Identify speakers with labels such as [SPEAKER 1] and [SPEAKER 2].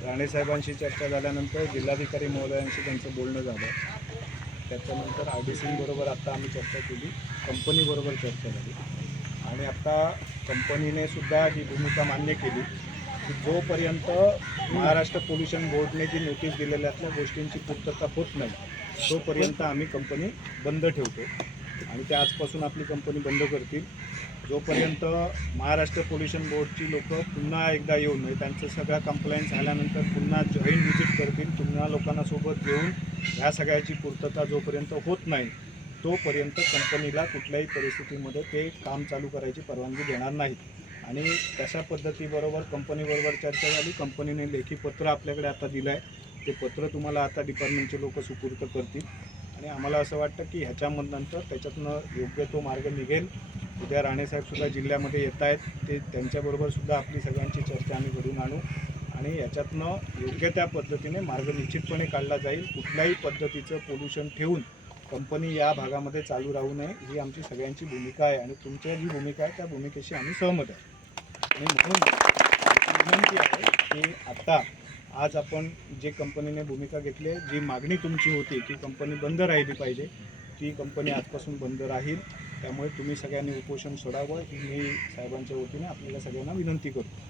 [SPEAKER 1] राणेसाहेबांशी चर्चा झाल्यानंतर जिल्हाधिकारी महोदयांशी त्यांचं बोलणं झालं. त्याच्यानंतर आर डी सींबरोबर आत्ता आम्ही चर्चा केली. कंपनीबरोबर चर्चा झाली. आणि आत्ता कंपनीने सुद्धा ही भूमिका मान्य केली की जोपर्यंत महाराष्ट्र पोल्युशन बोर्डने जी नोटीस दिलेल्या गोष्टींची पूर्तता होत नाही तोपर्यंत आम्ही कंपनी बंद ठेवतो. आणि ते आजपासून आपली कंपनी बंद करतील. जोपर्यंत महाराष्ट्र पोल्युशन बोर्डची लोक पुन्हा एकदा येऊन म्हणजे त्यांचं सगळ्या कंप्लायन्स झाल्यानंतर पुन्हा जॉईन व्हिजिट करतील पुन्हा लोकांना सोबत घेऊन ह्या सगळ्याची पूर्तता जोपर्यंत होत नाही तोपर्यंत कंपनीला कुठल्याही परिस्थितीमध्ये ते काम चालू करायची परवानगी देणार नाहीत. आणि तशा पद्धतीबरोबर कंपनीबरोबर चर्चा झाली. कंपनीने लेखी पत्र आपल्याकडे आता दिलं आहे ते पत्र तुम्हाला आता डिपार्टमेंटचे लोक सुपूर्द करतील. आणि आम्हाला असं वाटतं की ह्याच्यानंतर त्याच्यातनं योग्य तो मार्ग निघेल. उद्या राणेसाहेबसुद्धा जिल्ह्यामध्ये येत आहेत ते त्यांच्याबरोबरसुद्धा आपली सगळ्यांची चर्चा आम्ही घडून आणू. आणि याच्यातनं योग्य त्या पद्धतीने मार्ग निश्चितपणे काढला जाईल. कुठल्याही पद्धतीचं पोल्युशन ठेवून कंपनी या भागामध्ये चालू राहू नये ही आमची सगळ्यांची भूमिका आहे. आणि तुमच्या जी भूमिका आहे त्या भूमिकेशी आम्ही सहमत आहे आणि म्हणून विनंती आहे की आत्ता आज आपण जे कंपनीने भूमिका घेतली आहे जी मागणी तुमची होती की कंपनी बंद राहिली पाहिजे. ती कंपनी आजपासून बंद राहील. त्यामुळे तुम्ही सगळ्यांनी उपोषण सोडावं. ही मी साहेबांच्या वतीने आपल्याला सगळ्यांना विनंती करतो.